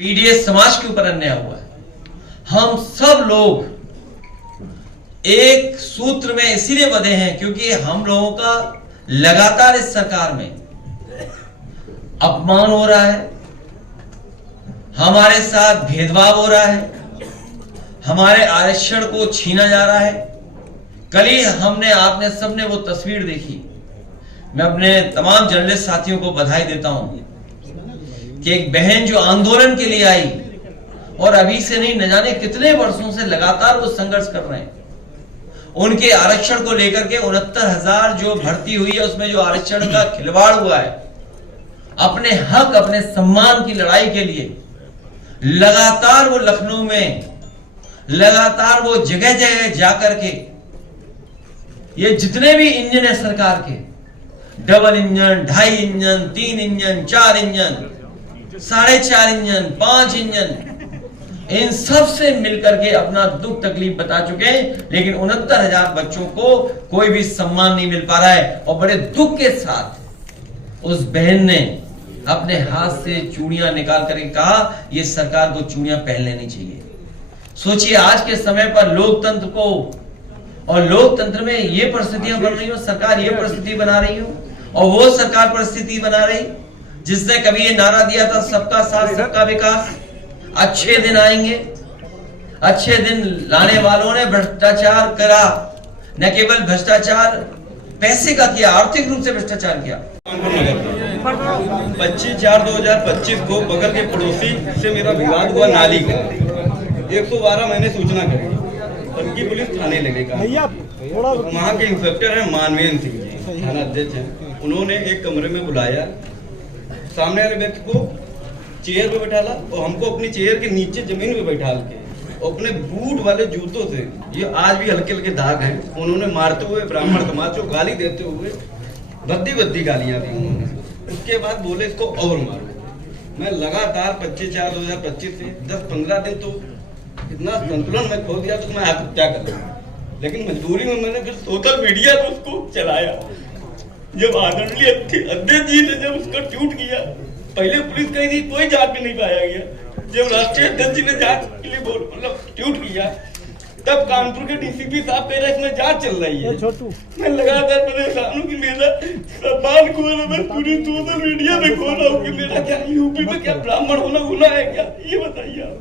PDS समाज के ऊपर अन्याय हुआ है। हम सब लोग एक सूत्र में इसीलिए बंधे हैं क्योंकि हम लोगों का लगातार इस सरकार में अपमान हो रहा है, हमारे साथ भेदभाव हो रहा है, हमारे आरक्षण को छीना जा रहा है। कल ही हमने आपने सबने वो तस्वीर देखी। मैं अपने तमाम जर्नलिस्ट साथियों को बधाई देता हूं कि एक बहन जो आंदोलन के लिए आई और अभी से नहीं न जाने कितने वर्षों से लगातार वो संघर्ष कर रहे हैं, उनके आरक्षण को लेकर के 69,000 जो भर्ती हुई है उसमें जो आरक्षण का खिलवाड़ हुआ है, अपने हक अपने सम्मान की लड़ाई के लिए लगातार वो लखनऊ में लगातार वो जगह जगह जाकर के ये जितने भी इंजन है सरकार के, double engine, 2.5 engine, 3 engine, 4 engine, 4.5 engine, 5 engine, इन सब से मिलकर के अपना दुख तकलीफ बता चुके हैं, लेकिन 69,000 बच्चों को कोई भी सम्मान नहीं मिल पा रहा है। और बड़े दुख के साथ उस बहन ने अपने हाथ से चूड़ियां निकाल करके कहा यह सरकार को चूड़ियां पहन लेनी चाहिए। सोचिए आज के समय पर लोकतंत्र को और लोकतंत्र में ये परिस्थितियां बन रही हो, सरकार ये परिस्थिति बना रही हो और वो सरकार परिस्थिति बना रही जिसने कभी ये नारा दिया था सबका साथ सबका विकास। अच्छे दिन आएंगे, अच्छे दिन लाने वालों ने भ्रष्टाचार करा, न केवल भ्रष्टाचार पैसे का किया, आर्थिक रूप से भ्रष्टाचार किया। 25/4/2025 को बगल के पड़ोसी से मेरा विवाद हुआ नाली का। 112 मैंने सूचना करी, उनकी पुलिस थाने लगेगा। वहाँ के इंस्पेक्टर है मानवेंद्र सिंह जी, थाना अध्यक्ष हैं। उन्होंने एक कमरे में बुलाया, सामने वाले व्यक्ति को चेयर पे बैठाला और हमको अपनी चेयर के नीचे जमीन पे बैठाल के और अपने बूट वाले जूतों से, ये आज भी हल्के हल्के दाग हैं, उन्होंने मारते हुए ब्राह्मण समाज को गाली देते हुए भद्दी गालियां दी उन्होंने। उसके बाद बोले इसको और मारो। मैं लगातार 25/4/2025 से 10-15 दिन तो इतना संतुलन में खो दिया तो मैं आत्महत्या कर लूँ, लेकिन मजबूरी में मैंने फिर सोशल मीडिया पर उसको चलाया। जब आदरणीय अध्यक्ष जी ने जब उसका ट्वीट किया, पहले पुलिस कही थी कोई जांच में नहीं पाया गया। जब राष्ट्रीय अध्यक्ष जी ने जांच के लिए ट्वीट किया, तब कानपुर के डीसीपी साहब कह रहे इसमें जांच चल रही है। मैं लगातार परेशान हूँ कि मेरा सम्मान खो रहा, मैं पूरी सोशल मीडिया में खो रहा हूँ कि मेरा क्या यूपी में क्या ब्राह्मण होना गुनाह है क्या, ये बताइए आप।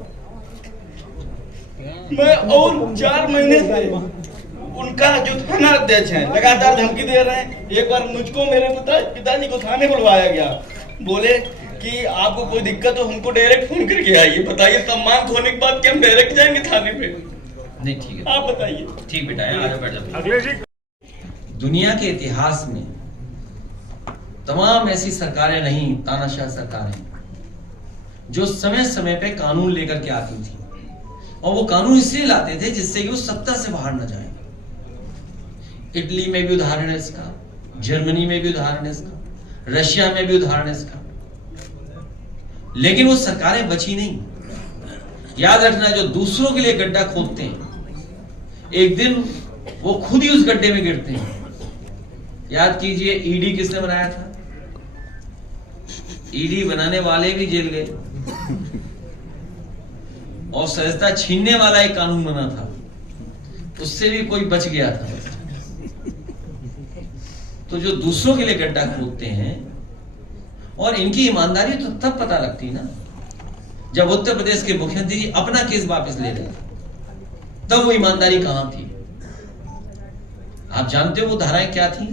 मैं और 4 महीने से उनका जो थाना अध्यक्ष है लगातार धमकी दे रहे हैं। एक बार मुझको मेरे पिताजी को थाने बुलवाया गया, बोले कि आपको कोई दिक्कत हो हमको डायरेक्ट फोन करके आइए। बताइए सम्मान खोने के बाद क्या हम डायरेक्ट जाएंगे थाने पे? नहीं ठीक है, आप बताइए। ठीक बेटा, आगे बैठ जाओ। दुनिया के इतिहास में तमाम ऐसी सरकारें नहीं, तानाशाह सरकारें जो समय समय पे कानून लेकर के आती थी, और वो कानून इसलिए लाते थे जिससे कि वो सत्ता से बाहर न जाए। इटली में भी उदाहरण है इसका, जर्मनी में भी उदाहरण है इसका, रशिया में भी उदाहरण है इसका, लेकिन वो सरकारें बची नहीं। याद रखना, जो दूसरों के लिए गड्ढा खोदते हैं एक दिन वो खुद ही उस गड्ढे में गिरते हैं। याद कीजिए ईडी किसने बनाया था? ईडी बनाने वाले भी जेल गए और सजता छीनने वाला एक कानून बना था, उससे भी कोई बच गया था। तो जो दूसरों के लिए गड्ढा खोदते हैं, और इनकी ईमानदारी तो तब पता लगती ना जब उत्तर प्रदेश के मुख्यमंत्री जी अपना केस वापस ले रहे, तब वो ईमानदारी कहां थी? आप जानते हो वो धाराएं क्या थी?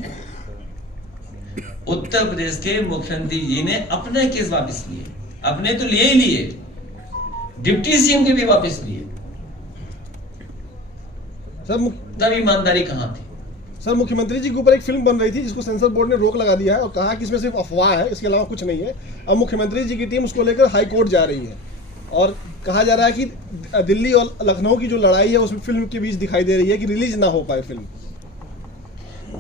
उत्तर प्रदेश के मुख्यमंत्री जी ने अपने केस वापस लिए, अपने तो लिए ही लिए, डिप्टी सीएम के भी वापस लिए, तब ईमानदारी कहां थी? सर, मुख्यमंत्री जी के ऊपर एक फिल्म बन रही थी जिसको सेंसर बोर्ड ने रोक लगा दिया है और कहा कि इसमें सिर्फ अफवाह है, इसके अलावा कुछ नहीं है। अब मुख्यमंत्री जी की टीम उसको लेकर हाई कोर्ट जा रही है और कहा जा रहा है कि दिल्ली और लखनऊ की जो लड़ाई है उसमें फिल्म के बीच दिखाई दे रही है कि रिलीज ना हो पाए फिल्म।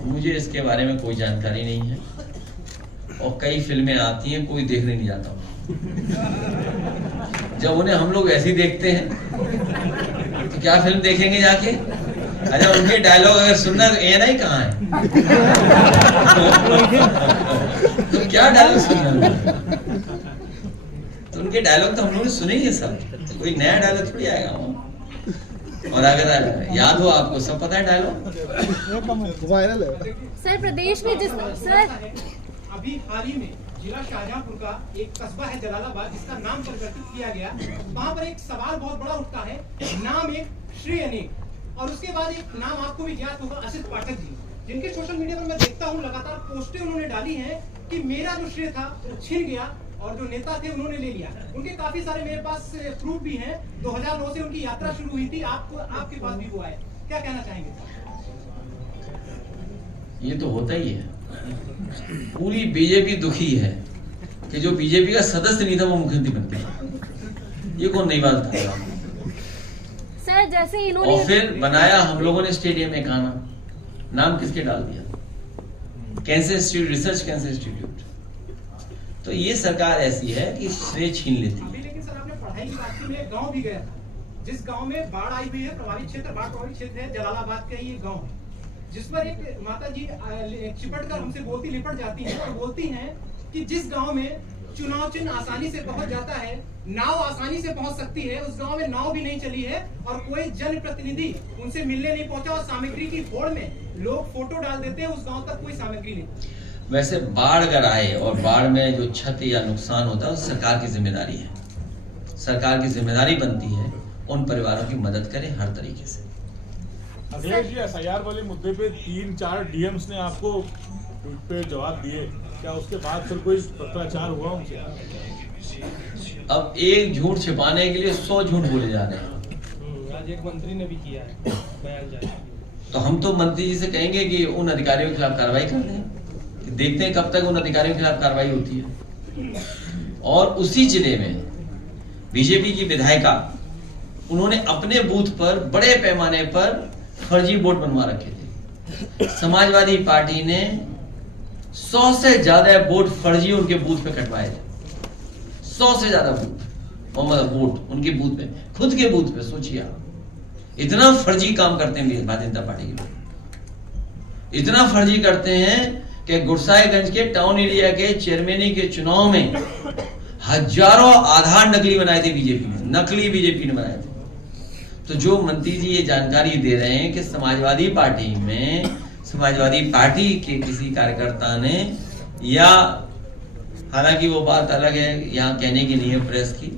मुझे इसके बारे में कोई जानकारी नहीं है, और कई फिल्में आती हैं कोई देखने नहीं जाता। जब उन्हें हम लोग ऐसे ही देखते हैं तो क्या फिल्म देखेंगे जाके? अच्छा, उनके डायलॉग अगर सुनना तो एएनआई कहाँ है? तो क्या डायलॉग सुनना? तो के डायलॉग तो हम लोग ने सुने ही है सब, कोई नया डायलॉग थोड़ी आएगा वहाँ। और अगर याद हो आपको, सब पता है डायलॉग, वायरल है। सर प्रदेश में जिस सर अभी हाल ही में जिला शाहजहांपुर का एक कस्बा है जलालाबाद, जिसका नाम परिवर्तित किया गया। वहाँ पर एक सवाल बहुत बड़ा उठता है, नाम एक श्री अनेक, और उसके बाद एक नाम आपको भी ज्ञात होगा, असित पाठक जी, जिनके सोशल मीडिया पर मैं देखता हूँ लगातार पोस्टें उन्होंने डाली हैं कि मेरा जो श्रेय था वो छिन गया और जो नेता थे उन्होंने ले लिया। उनके काफी सारे मेरे पास प्रूफ भी हैं। 2009 से उनकी यात्रा शुरू हुई थी, आपके पास भी वो आए, क्या कहना चाहेंगे? ये तो होता ही है। पूरी बीजेपी दुखी है कि जो बीजेपी का सदस्य नहीं था वो मुख्यमंत्री बन गया। ये कौन नई बात कर रहा है? सर जैसे इन्होंने और फिर बनाया हम लोगों ने स्टेडियम में खाना, नाम किसके डाल दिया? Cancer institute, research cancer institute. तो ये सरकार ऐसी है कि श्रेय छीन लेती है। लेकिन सर आपने पढ़ाई की बात की, मैं गांव भी गया था, जिस गांव में बाढ़ आई हुई है, प्रभावित क्षेत्र, बाढ़ प्रभावित क्षेत्र है, जलालाबाद का ये गांव है, जिस पर एक माता जी चिपट कर हमसे लिपट जाती हैं और बोलती हैं कि जिस गांव में चुनाव चिन्ह आसानी से पहुंच जाता है, नाव आसानी से पहुंच सकती है, उस गांव में नाव भी नहीं चली है और कोई जनप्रतिनिधि उनसे मिलने नहीं पहुंचा, और सामग्री की होड़ में लोग फोटो डाल देते हैं, उस गांव तक कोई सामग्री नहीं। वैसे बाढ़ अगर आए और बाढ़ में जो क्षति या नुकसान होता है, सरकार की जिम्मेदारी है। सरकार की जिम्मेदारी बनती है उन परिवारों की मदद करे हर तरीके से। अखिलेश जी, एसआईआर वाले मुद्दे पे 3-4 डीएम्स ने आपको ट्वीट पे जवाब दिए, क्या उसके बाद फिर कोई पत्राचार हुआ उनसे? अब एक झूठ छिपाने के लिए 100 झूठ बोले जा रहे हैं। आज एक मंत्री ने भी किया है बयान जारी। तो हम तो मंत्री जी से कहेंगे कि उन अधिकारियों के खिलाफ कार्रवाई कर दें, देखते हैं कब तक उन अधिकारियों के खिलाफ कार्रवाई होती है। और उसी जिले में बीजेपी की विधायिका, उन्होंने अपने बूथ पर बड़े पैमाने पर फर्जी वोट बनवा रखे थे। समाजवादी पार्टी ने 100 से ज्यादा वोट फर्जी उनके बूथ पे कटवाए थे। 100 से ज्यादा वोट उनके बूथ पे, खुद के बूथ पे। सोचिए आप, इतना फर्जी काम करते हैं भारतीय जनता पार्टी के लोग। इतना फर्जी करते हैं कि गुरसाईगंज के टाउन एरिया के चेयरमैनी के चुनाव में हजारों आधार नकली बनाए थे बीजेपी ने, नकली बीजेपी ने बनाए थे। तो जो मंत्री जी ये जानकारी दे रहे हैं कि समाजवादी पार्टी में, समाजवादी पार्टी के किसी कार्यकर्ता ने, या हालांकि वो बात अलग है, यहाँ कहने की नहीं है प्रेस की,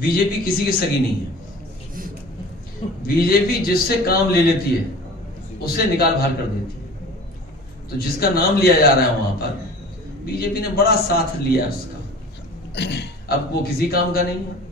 बीजेपी किसी की सगी नहीं है। बीजेपी जिससे काम ले लेती है उससे निकाल भार कर देती है। तो जिसका नाम लिया जा रहा है वहां पर, बीजेपी ने बड़ा साथ लिया उसका, अब वो किसी काम का नहीं है।